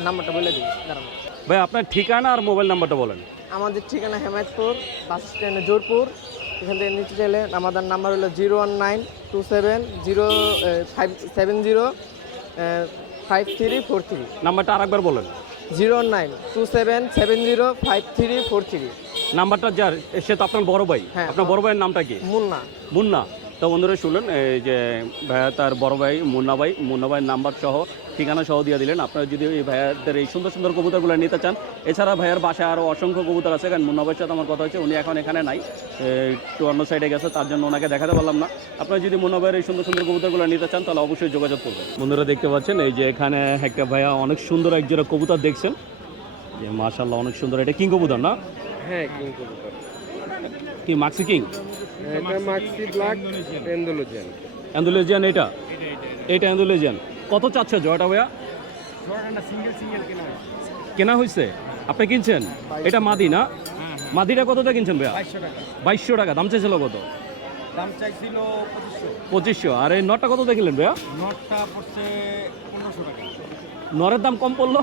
নাম্বারটা বলে দিই দাঁড়ান। ভাই আপনার ঠিকানা আর মোবাইল নাম্বারটা বলেন। আমাদের ঠিকানা হেমায়তপুর বাস স্ট্যান্ডে জোরপুর। এখান থেকে নিচে চাইলে আমাদের নাম্বার হলো zero one nine two seven zero five seven zero five three four three নাম্বারটা আরেকবার বলেন। Zero nine two seven seven zero five three four three. নাম্বারটা যার সে তো আপনার বড় ভাই। হ্যাঁ। আপনার বড় ভাইয়ের নামটা কি? মুন্না। মুন্না। তো বন্ধুরা শুনলেন এই যে ভাইয়া তার বড় ভাই মুন্না ভাই মুন্না ভাইয়ের নাম্বার সহ ঠিকানা সহ দিয়ে দিলেন। আপনারা যদি এই ভাইয়াদের এই সুন্দর সুন্দর কবুতরগুলো নিতে চান এছাড়া ভাইয়ার বাসায় আরও অসংখ্য কবুতর আছে। কারণ মুন্না ভাইয়ের সাথে আমার কথা হচ্ছে উনি এখন এখানে নাই একটু অন্য সাইডে গেছে তার জন্য ওনাকে দেখাতে পারলাম না। আপনারা যদি মুন্না ভাইয়ের এই সুন্দর সুন্দর কবুতরগুলো নিতে চান তাহলে অবশ্যই যোগাযোগ করবেন। বন্ধুরা দেখতে পাচ্ছেন এই যে এখানে একটা ভাইয়া অনেক সুন্দর এক জোড়া কবুতর দেখছেন। যে মাশাল্লাহ অনেক সুন্দর এটা কিং কবুতর না? হ্যাঁ কিং কবুতর। কি মাক্সি কিং? এটা মাক্সি ব্ল্যাক এন্ডোলোজেন অ্যান্ডুলেজিয়ান এটা? এটা অ্যান্ডুলেজিয়ান কত চাচ্ছে জয়টা ভাইয়া? কেনা হয়েছে। আপনি কিনছেন? এটা মাদি না? মাদিটা কতটা কিনছেন ভাইয়া? বাইশশো টাকা। দাম চাইছিল কত? দাম চাইছিল পঁচিশশো। আর এই নটটা কত কিনলেন ভাইয়া? নটটা পড়ছে পনেরোশো টাকা। নরের দাম কম পড়ল?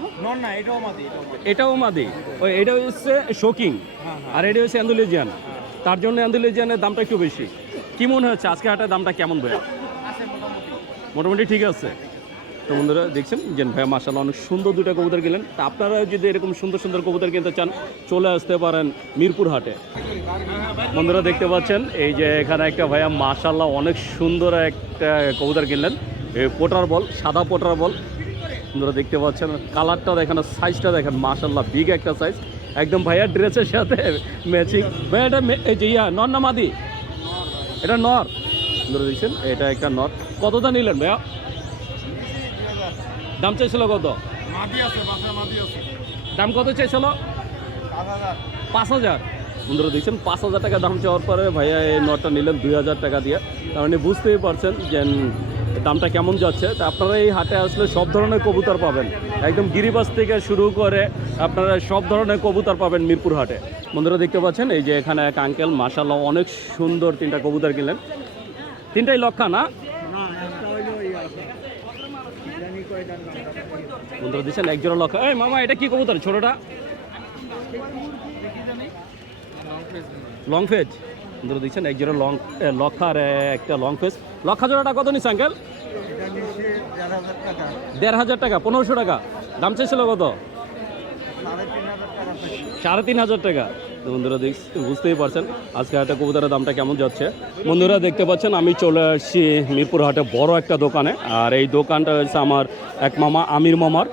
না এটাও মাদি এটাও মাদি। ওই এটা হচ্ছে শোকিং আর এটা হচ্ছে অ্যান্ডুলেজিয়ান তার জন্য অ্যান্ডুলেজিয়ানের দামটা একটু বেশি। কি মনে হচ্ছে? আজকে হাটের দামটা কেমন ভাইয়া? মোটামুটি ঠিক আছে। তো বন্ধুরা, দেখছেন? যে ভাইয়া মাসাল্লাহ অনেক সুন্দর দুটো কবুতর গেলেন তা আপনারা যদি এরকম সুন্দর সুন্দর কবুতর কিনতে চান, চলে আসতে পারেন মিরপুর হাটে। বন্ধুরা, দেখতে পাচ্ছেন? এই যে এখানে একটা ভাইয়া মাসাল্লাহ অনেক সুন্দর একটা কবুতর কিনলেন। পোটার বল, সাদা পোটার বল। বন্ধুরা, দেখতে পাচ্ছেন? কালারটা দেখেন সাইজটা দেখেন মাসাল্লাহ বিগ একটা সাইজ একদম ভাইয়া ড্রেসের সাথে ম্যাচিং ভাইয়া এটা এই যে ইয়া নর না মাদি? এটা নর। বন্ধুরা দেখছেন এটা একটা নর। কতটা নিলেন ভাইয়া? দাম চাইছিল কত? দাম কত চাইছিল? পাঁচ হাজার। বন্ধুরা দেখছেন পাঁচ হাজার টাকা দাম চাওয়ার পরে ভাইয়া এই নটটা নিলেন দুই হাজার টাকা দিয়ে। তার মানে বুঝতেই পারছেন যে দামটা কেমন যাচ্ছে? তা আপনারা এই হাটে আসলে সব ধরনের কবুতর পাবেন। একদম গিরিবাস থেকে শুরু করে আপনারা সব ধরনের কবুতর পাবেন মিরপুর হাটে। বন্ধুরা দেখতে পাচ্ছেন? এই যে এখানে এক আঙ্কেল মাসাল্লাহ অনেক সুন্দর তিনটা কবুতর কিনলেন। তিনটাই লক্ষা না? বন্ধুরা দিচ্ছেন এক জোড়া লক্ষা। এই মামা এটা কি কবুতর? ছোটটা? Long face. বন্ধুরা দেখছেন, এক জোড়া লং লক্ষা আর একটা লং ফেজ লক্ষা জোড়াটা কত নিস আঙ্কেল দেড় হাজার টাকা, পনেরোশো টাকা। দাম চাইছিল কত? সাড়ে তিন হাজার টাকা। বন্ধুরা দেখ, বুঝতেই পারছেন আজকে হাটে কবুতরের দামটা কেমন যাচ্ছে। বন্ধুরা দেখতে পাচ্ছেন, আমি চলে আসছি মিরপুর হাটে, বড় একটা দোকানে। আর এই দোকানটা হচ্ছে আমার এক মামা আমির মামার।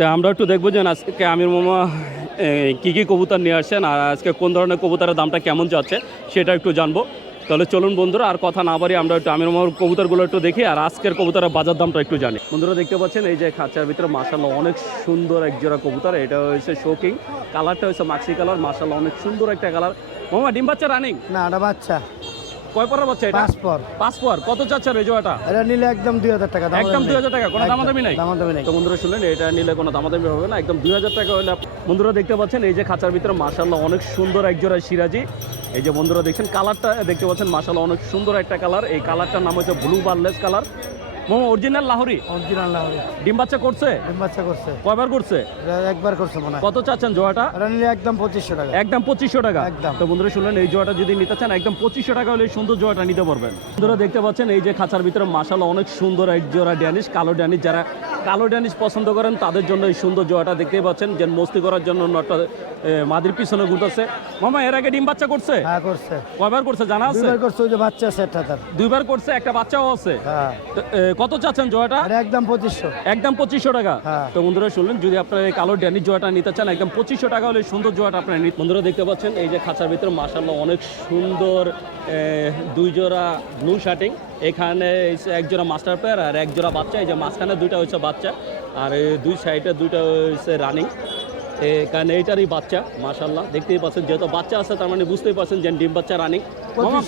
তা আমরা একটু দেখব যে আজকে আমির মামা কী কী কবুতর নিয়ে আসছেন আর আজকে কোন ধরনের কবুতরের দামটা কেমন যাচ্ছে সেটা একটু জানব। তাহলে চলুন বন্ধুরা, আর কথা না বাড়ি আমরা একটু আমির মামার কবুতরগুলো একটু দেখি আর আজকের কবুতরের বাজার দামটা একটু জানি। বন্ধুরা, দেখতে পাচ্ছেন এই যে খাঁচার ভিতরে মাসাল্লাহ অনেক সুন্দর এক জোড়া কবুতর, এটা হচ্ছে শোকিং কালারটা হচ্ছে মাক্সি কালার মাসাল্লাহ অনেক সুন্দর একটা কালার মামা, ডিম বাচ্চা রানিং না বাচ্চা। কয় পরের বাচ্চা এটা? পাঁচ পর। পাঁচ পর। কত চাচ্ছেন এই জোড়াটা? এটা নিলে একদম দুই হাজার টাকা একদম দুই হাজার টাকা কোনো দামাদামি নাই? দামাদামি নেই। তো বন্ধুরা শুনলেন এটা নিলে কোনো দামাদামি হবে না একদম দুই হাজার টাকা হলে বন্ধুরা দেখতে পাচ্ছেন এই যে খাঁচার ভিতরে মাসাল্লাহ অনেক সুন্দর একজোড়া সিরাজি। এই যে বন্ধুরা দেখছেন কালারটা দেখতে পাচ্ছেন মাসাল্লাহ অনেক সুন্দর একটা কালার। এই কালারটার নাম হচ্ছে ব্লু বার্লেস কালার। মোমো অরিজিনাল লাহোরি? অরিজিনাল হবে ডিম বাচ্চা করছে? ডিম বাচ্চা করছে। কয়বার করছে? একবার করছে মনে হয়। কত চাচ্ছেন জোয়াটা? এটা নিলে একদম পঁচিশশো টাকা। একদম পঁচিশশো টাকা। একদম। তো বন্ধুরা শুনলেন এই জোয়াটা যদি নিতে চান একদম পঁচিশশো টাকা হলে সুন্দর জোয়াটা নিতে পারবেন। বন্ধুরা দেখতে পাচ্ছেন এই যে খাঁচার ভিতরে মাসাল অনেক সুন্দর এক জোড়া ড্যানিশ কালো ড্যানিশ। যারা কালো ড্যানিশ পছন্দ করেন তাদের জন্য এই সুন্দর জোয়াটা দেখতেই পাচ্ছেন। যে মস্তি করার জন্য নটটা মাদির পিছনে ঘুরতেছে। মামা এর আগে ডিম বাচ্চা করছে? হ্যাঁ করছে। কয়বার করছে জানা আছে? দুইবার করছে ওই যে বাচ্চা সেটটা তার। দুইবার করছে একটা বাচ্চাও আছে। হ্যাঁ। কত চাচ্ছেন জোয়াটা একদম পঁচিশশো। একদম পঁচিশশো টাকা। হ্যাঁ। তো বন্ধুরা শুনলেন যদি আপনারা এই কালো ড্যানির জোয়াটা নিতে চান একদম পঁচিশশো টাকা হলে সুন্দর জোয়াটা আপনারা নিতে বন্ধুরা দেখতে পাচ্ছেন এই যে খাঁচার ভিতরে মাসাল্লাহ অনেক সুন্দর দুই জোড়া ব্লু শার্টিং এখানে এক জোড়া মাস্টার পেয়ার আর এক জোড়া বাচ্চা। এই যে মাঝখানে দুইটা হচ্ছে বাচ্চা। আর দুই সাইডে দুইটা হচ্ছে রানিং এখানে এইটারই বাচ্চা মাসাল্লাহ দেখতেই পাচ্ছেন যেহেতু বাচ্চা আছে তার মানে বুঝতেই পারছেন যে ডিম বাচ্চা রানিং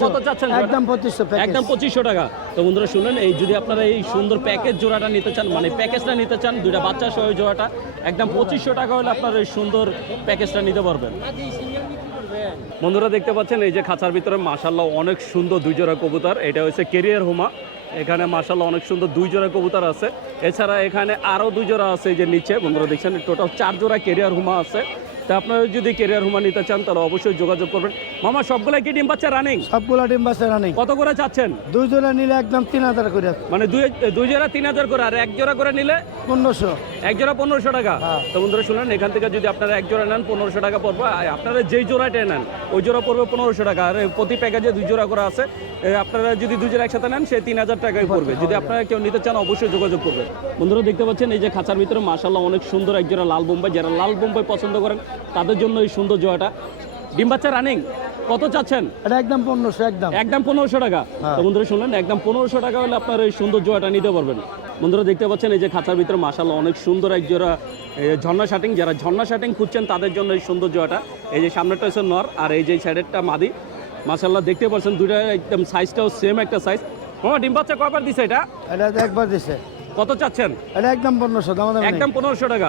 কত চাচ্ছেন একদম পঁচিশশো একদম পঁচিশশো টাকা। তো বন্ধুরা শুনলেন এই যদি আপনারা এই সুন্দর প্যাকেজ জোড়াটা নিতে চান মানে প্যাকেজটা নিতে চান দুইটা বাচ্চা সহ জোড়াটা একদম পঁচিশশো টাকা হলে আপনারা এই সুন্দর প্যাকেজটা নিতে পারবেন। বন্ধুরা দেখতে পাচ্ছেন এই যে খাঁচার ভিতরে মাসাল্লাহ অনেক সুন্দর দুই জোড়া কবুতর। এটা হচ্ছে কেরিয়ার হোমা এখানে মার্শাল্লাহ অনেক সুন্দর দুই জোড়া কবুতর আছে। এছাড়া এখানে আরও দুই জোড়া আছে যে নিচে। বন্ধুরা দেখছেন টোটাল চার জোড়া কেরিয়ার হুমা আছে। তা আপনারা যদি কেরিয়ার হুমা নিতে চান তাহলে অবশ্যই যোগাযোগ করবেন। মামা সবগুলাই কি ডিম বাচ্চা রানিং সবগুলো ডিম বাচ্চা রানিং কত করে চাচ্ছেন? দুইজনে নিলে একদম তিন হাজার করে। মানে দুই দুই জোড়া তিন হাজার করে আর এক জোড়া করে নিলে? পনেরোশো। এক জোড়া পনেরোশো টাকা। হ্যাঁ। তো বন্ধুরা শুনলেন এখান থেকে যদি আপনারা এক জোড়া নেন পনেরোশো টাকা পড়বে। আর আপনারা যেই জোড়াটা নেন ওই জোড়া পড়বে পনেরোশো টাকা। আর প্রতি প্যাকেজে দুই জোড়া করে আছে। আপনারা যদি দুই জোড়া একসাথে নেন সে তিন হাজার টাকায় পড়বে। যদি আপনারা কেউ নিতে চান অবশ্যই যোগাযোগ করবেন। বন্ধুরা দেখতে পাচ্ছেন এই যে খাঁচার ভিতরে মাসাল্লাহ অনেক সুন্দর এক জোড়া লাল বোম্বাই। যারা লাল বোম্বাই পছন্দ করেন তাদের জন্য এই সুন্দর জোড়াটা ডিম বাচ্চা রানিং কত চাচ্ছেন? এটা একদম পনেরোশো একদম। একদম পনেরোশো টাকা। হ্যাঁ। তো বন্ধুরা শুনলেন একদম পনেরোশো টাকা হলে আপনার এই সুন্দর জোড়াটা নিতে পারবেন। বন্ধুরা দেখতে পাচ্ছেন এই যে খাঁচার ভিতরে মাসাল্লাহ অনেক সুন্দর এক জোড়া ঝর্ণা শাটিং যারা ঝর্ণা শাটিং খুঁজছেন তাদের জন্য এই সুন্দর জোড়াটা এই যে সামনেটা হচ্ছে নর আর এই যে সাইডেরটা মাদি। মাসাল্লাহ দেখতে পাচ্ছেন দুইটা একদম সাইজটাও সেম একটা সাইজ হ্যাঁ ডিম বাচ্চা কয়বার দিছে এটা? এটা একবার দিছে। কত চাচ্ছেন? এটা একদম পনেরোশো দামাদামি একদম পনেরোশো টাকা।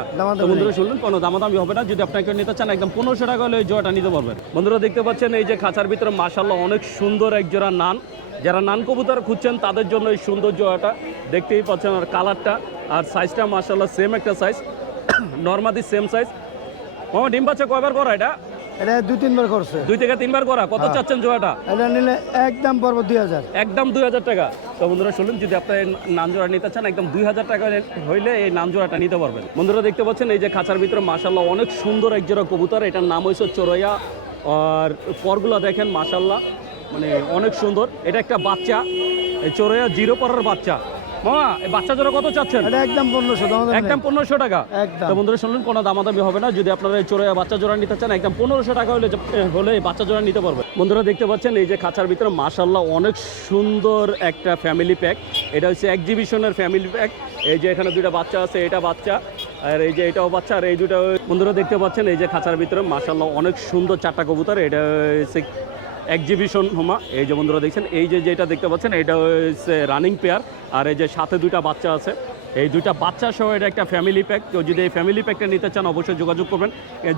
বন্ধুরা শুনলেন কোনো দামাদামি হবে না। যদি আপনাকে নিতে চান একদম পনেরোশো টাকা হলে এই জোড়াটা নিতে পারবেন। বন্ধুরা দেখতে পাচ্ছেন এই যে খাঁচার ভিতরে মাসাল্লাহ অনেক সুন্দর এক জোড়া নান। যারা নান কবুতর খুঁজছেন তাদের জন্য এই সুন্দর জোড়াটা। দেখতেই পাচ্ছেন আর কালারটা। আর সাইজটা মাসাল্লাহ সেম একটা সাইজ নর্মাদি সেম সাইজ মামা ডিম বাচ্চা কয়বার করা এটা? এটা দুই তিনবার করছে। দুই থেকে তিনবার করা? কত হ্যাঁ। চাচ্ছেন জোড়াটা? এটা নিলে একদম পড়ব দুই হাজার। একদম দুই হাজার টাকা। তো বন্ধুরা শুনুন যদি আপনার এই জোড়া নিতে চান একদম দুই হাজার টাকা হইলে এই নাম জোড়াটা নিতে পারবেন। বন্ধুরা দেখতে পাচ্ছেন এই যে খাঁচার ভিতরে মাসাল্লাহ অনেক সুন্দর এক জোড়া কবুতর। এটার নাম হয়েছে চোরইয়া আর পরগুলো দেখেন মাসাল্লাহ মানে অনেক সুন্দর। এটা একটা বাচ্চা। এই চোরইয়া জিরো পরের বাচ্চা। মামা এই বাচ্চা জোড়া কত চাচ্ছেন? এটা একদম দাম একদম টাকা। একদম। তো বন্ধুরা শুনলেন কোনো দামাদামি হবে না। যদি আপনারা এই চোরে বাচ্চা জোড়া নিতে চান একদম টাকা হলে হলে এই বাচ্চা জোড়া নিতে পারবে বন্ধুরা দেখতে পাচ্ছেন এই যে খাঁচার ভিতরে অনেক সুন্দর একটা ফ্যামিলি প্যাক এটা হচ্ছে এক্সিবিশনের ফ্যামিলি প্যাক এই যে এখানে দুইটা বাচ্চা আছে এটা বাচ্চা আর এই যে এটাও বাচ্চা আর এই দুটো বন্ধুরা দেখতে পাচ্ছেন এই যে খাঁচার ভিতরে অনেক সুন্দর চারটা কবুতর। এটা হচ্ছে এক্সিবিশন হোমা এই যে বন্ধুরা দেখছেন এই যে যেটা দেখতে পাচ্ছেন এটা হচ্ছে রানিং পেয়ার আর এই যে সাথে দুইটা বাচ্চা আছে। এই দুইটা বাচ্চা সহ এটা একটা ফ্যামিলি প্যাক কেউ যদি এই ফ্যামিলি প্যাকটা নিতে চান অবশ্যই যোগাযোগ করবেন।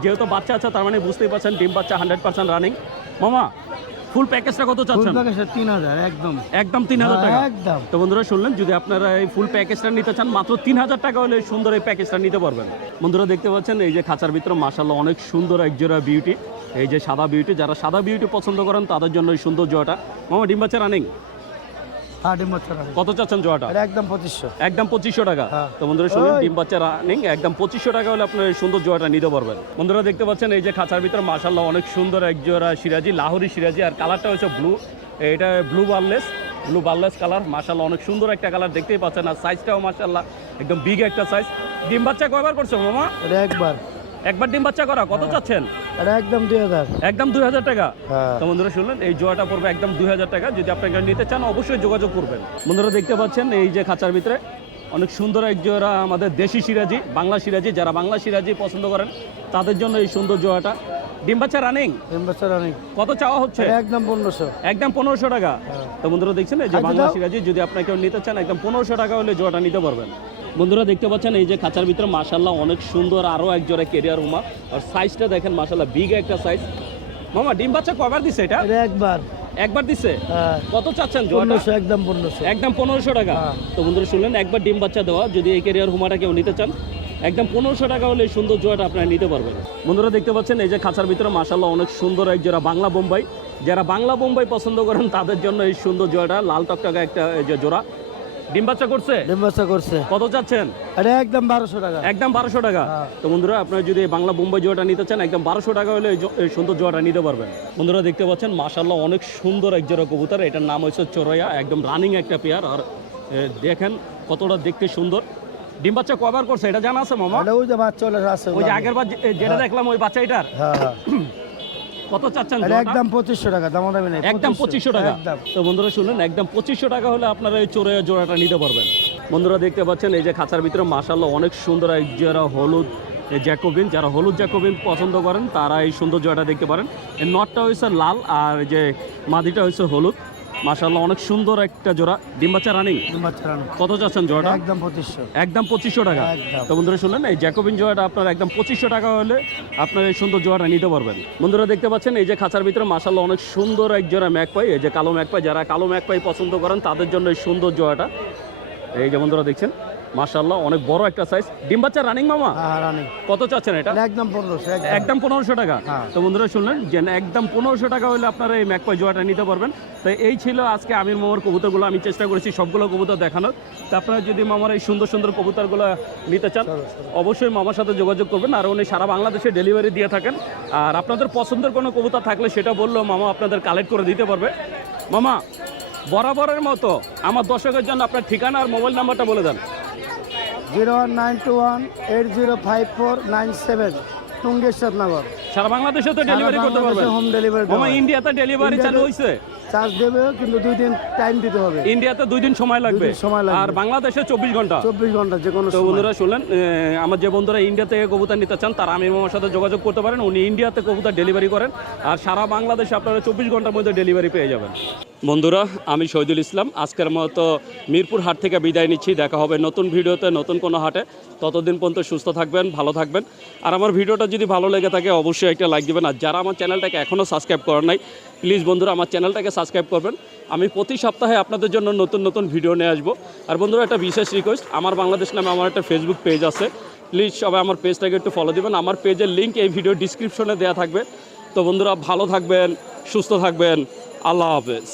যেহেতু বাচ্চা আছে তার মানে বুঝতেই পারছেন ডিম বাচ্চা হান্ড্রেড পার্সেন্ট রানিং মামা ফুল প্যাকেজটা কত চাচ্ছেন? তিন হাজার একদম। একদম তিন হাজার টাকা? হ্যাঁ, একদম। তো বন্ধুরা শুনলেন যদি আপনারা এই ফুল প্যাকেজটা নিতে চান মাত্র তিন হাজার টাকা হলে সুন্দর এই প্যাকেজটা নিতে পারবেন। বন্ধুরা দেখতে পাচ্ছেন এই যে খাঁচার ভিতরে মাসাল্লাহ অনেক সুন্দর এক জোড়া বিউটি এই যে সাদা বিউটি যারা সাদা বিউটি পছন্দ করেন তাদের জন্য এই সুন্দর জোয়াটা। মামা ডিম বাচ্চা রানিং আগে কত চাচ্ছেন জোয়াটা? একদম পঁচিশশো। একদম পঁচিশশো টাকা। হ্যাঁ। তো বন্ধুরা শুনুন ডিম বাচ্চা রানিং একদম পঁচিশশো টাকা হলে আপনার এই সুন্দর জোড়াটা নিতে পারবেন। বন্ধুরা দেখতে পাচ্ছেন এই যে খাঁচার ভিতরে মাসাল্লাহ অনেক সুন্দর এক জোড়া সিরাজি লাহোরি সিরাজি আর কালারটা হচ্ছে ব্লু এটা blue barless blue barless colour মাসাল্লাহ অনেক সুন্দর একটা কালার দেখতেই পাচ্ছেন আর সাইজটাও মাসাল্লাহ একদম বিগ একটা সাইজ ডিম বাচ্চা কয়বার করছ মামা? একবার। একবার ডিম বাচ্চা করা কত চাচ্ছেন? এটা একদম দুই হাজার। একদম দুই হাজার টাকা? হ্যাঁ। তো বন্ধুরা শুনলেন এই জোয়াটা পড়বে একদম দুই হাজার টাকা। যদি আপনাকে নিতে চান অবশ্যই যোগাযোগ করবেন। বন্ধুরা দেখতে পাচ্ছেন এই যে খাঁচার ভিতরে অনেক সুন্দর এক জোড়া আমাদের দেশি সিরাজি বাংলা সিরাজি যারা বাংলা সিরাজি পছন্দ করেন তাদের জন্য এই সুন্দর জোয়াটা ডিম বাচ্চা রানিং বছর অনেক কত চাওয়া হচ্ছে? একদম পনেরোশো। একদম পনেরোশো টাকা। তো বন্ধুরা দেখছেন এই যে বাংলা সিরাজি যদি আপনাকে নিতে চান একদম পনেরোশো টাকা হলে জোড়াটা নিতে পারবেন। বন্ধুরা দেখতে পাচ্ছেন এই যে খাঁচার ভিতরে মাসাল্লাহ অনেক সুন্দর আরও এক জোড়া কেরিয়ার উমা আর সাইজটা দেখেন মাসাল্লাহ বিগ একটা সাইজ মামা ডিম বাচ্চা কবার দিছে এটা? এটা একবার। একবার দিছে? হ্যাঁ। কত চাচ্ছেন পনেরোশো একদম পনেরোশো। একদম পনেরোশো টাকা। হ্যাঁ। তো বন্ধুরা শুনলেন একবার ডিম বাচ্চা দেওয়া যদি এই কেরিয়ার হুমাটা কেউ নিতে চান একদম পনেরোশো টাকা হলে এই সুন্দর জোয়াটা আপনারা নিতে পারবেন। বন্ধুরা দেখতে পাচ্ছেন এই যে খাঁচার ভিতরে মাসাল্লাহ অনেক সুন্দর এক জোড়া বাংলা বোম্বাই। যারা বাংলা বোম্বাই পছন্দ করেন তাদের জন্য এই সুন্দর জোড়াটা লাল টকটকা একটা জোড়া। ডিম বাচ্চা করছে? ডিম বাচ্চা করছে। কত চাচ্ছেন? এটা একদম বারোশো টাকা। একদম বারোশো টাকা। হ্যাঁ। তো বন্ধুরা আপনারা যদি বাংলা বোম্বাই জোয়াটা নিতে চান একদম বারোশো টাকা হলে এই সুন্দর জোয়াটা নিতে পারবেন। বন্ধুরা দেখতে পাচ্ছেন মাশাল্লাহ অনেক সুন্দর এক জোড়া কবুতর। এটার নাম হচ্ছে চোরয়া একদম রানিং একটা পেয়ার আর দেখেন কতটা দেখতে সুন্দর। ডিম বাচ্চা কবার করছে? এটা জানা আছে মামা? ওই যে বাচ্চা আছে ওই যে আগের বার যেটা দেখলাম ওই বাচ্চা এটার হ্যাঁ হ্যাঁ। কত চাচ্ছেন একদম পঁচিশশো টাকা দাম দামি নেই একদম পঁচিশশো টাকা। তো বন্ধুরা শুনলেন একদম পঁচিশশো টাকা হলে আপনারা এই চোরে জোড়াটা নিতে পারবেন। বন্ধুরা দেখতে পাচ্ছেন এই যে খাঁচার ভিতরে মাসাল্লাহ অনেক সুন্দর এক জোড়া হলুদ জ্যাকোবিন যারা হলুদ জ্যাকোবিন পছন্দ করেন তারা এই সুন্দর জোড়াটা দেখতে পারেন। এর নটটা হয়েছে লাল আর যে মাদিটা হয়েছে হলুদ। মাসাল্লাহ অনেক সুন্দর একটা জোড়া। ডিম বাচ্চা রানিং। কত চাচ্ছেন জোড়াটা? একদম পঁচিশশো। একদম পঁচিশশো টাকা। তো বন্ধুরা শুনলেন এই জ্যাকোবিন জোয়াটা আপনার একদম পঁচিশশো টাকা হলে আপনার এই সুন্দর জোড়াটা নিতে পারবেন। বন্ধুরা দেখতে পাচ্ছেন এই যে খাঁচার ভিতরে মাসাল্লাহ অনেক সুন্দর এক জোড়া ম্যাকপাই এই যে কালো ম্যাকপাই যারা কালো ম্যাকপাই পছন্দ করেন তাদের জন্য এই সুন্দর জোয়াটা এই যে বন্ধুরা দেখছেন? মাসাল্লাহ অনেক বড় একটা সাইজ ডিম বাচ্চা রানিং মামা? হ্যাঁ রানি কত চাচ্ছেন এটা? একদম পনেরোশো একদম। একদম পনেরোশো টাকা। হ্যাঁ। তো বন্ধুরা শুনলেন যে একদম পনেরোশো টাকা হলে আপনারা এই ম্যাকপাই জোয়াটা নিতে পারবেন। তো এই ছিল আজকে আমির মামার কবুতরগুলো। আমি চেষ্টা করেছি সবগুলো কবুতর দেখানোর। তো আপনারা যদি মামার এই সুন্দর সুন্দর কবুতরগুলো নিতে চান অবশ্যই মামার সাথে যোগাযোগ করবেন। আর উনি সারা বাংলাদেশে ডেলিভারি দিয়ে থাকেন। আর আপনাদের পছন্দের কোনো কবুতর থাকলে সেটা বললেও মামা আপনাদের কালেক্ট করে দিতে পারবে। মামা বরাবরের মতো আমার দর্শকের জন্য আপনার ঠিকানা আর মোবাইল নাম্বারটা বলে দেন। Zero one nine two one eight zero five four nine seven Tungeshwar Nagar. সারা বাংলাদেশে তো ডেলিভারি করতে পারবে হোম ডেলিভারি ইন্ডিয়াতে ডেলিভারি চালু হয়েছে চার্জ দেবে কিন্তু দুই দিন টাইম দিতে হবে। ইন্ডিয়াতে দুই দিন সময় লাগবে। সময় লাগবে। আর বাংলাদেশে চব্বিশ ঘণ্টা। চব্বিশ ঘণ্টা যে কোনো বন্ধুরা শুনলেন আমার যে বন্ধুরা ইন্ডিয়া থেকে কবুতর নিতে চান তারা আমির মামার সাথে যোগাযোগ করতে পারেন। উনি ইন্ডিয়াতে কবুতর ডেলিভারি করেন। আর সারা বাংলাদেশে আপনারা চব্বিশ ঘণ্টার মধ্যে ডেলিভারি পেয়ে যাবেন। বন্ধুরা আমি শহীদুল ইসলাম। আজকের মতো মিরপুর হাট থেকে বিদায় নিচ্ছি। দেখা হবে নতুন ভিডিওতে নতুন কোনো হাটে। ততদিন পর্যন্ত সুস্থ থাকবেন ভালো থাকবেন। আর আমার ভিডিওটা যদি ভালো লেগে থাকে অবশ্যই একটা লাইক দিবেন। আর যারা আমার চ্যানেলটাকে এখনও সাবস্ক্রাইব করেন নাই প্লিজ বন্ধুরা আমার চ্যানেলটাকে সাবস্ক্রাইব করবেন। আমি প্রতি সপ্তাহে আপনাদের জন্য নতুন নতুন ভিডিও নিয়ে আসব। আর বন্ধুরা, একটা বিশেষ রিকোয়েস্ট আমার বাংলাদেশ নামে আমার একটা ফেসবুক পেজ আছে। প্লিজ সবাই আমার পেজটাকে একটু ফলো দেবেন। আমার পেজের লিঙ্ক এই ভিডিও ডিসক্রিপশনে দেওয়া থাকবে। তো বন্ধুরা, ভালো থাকবেন, সুস্থ থাকবেন। আল্লাহ হাফেজ।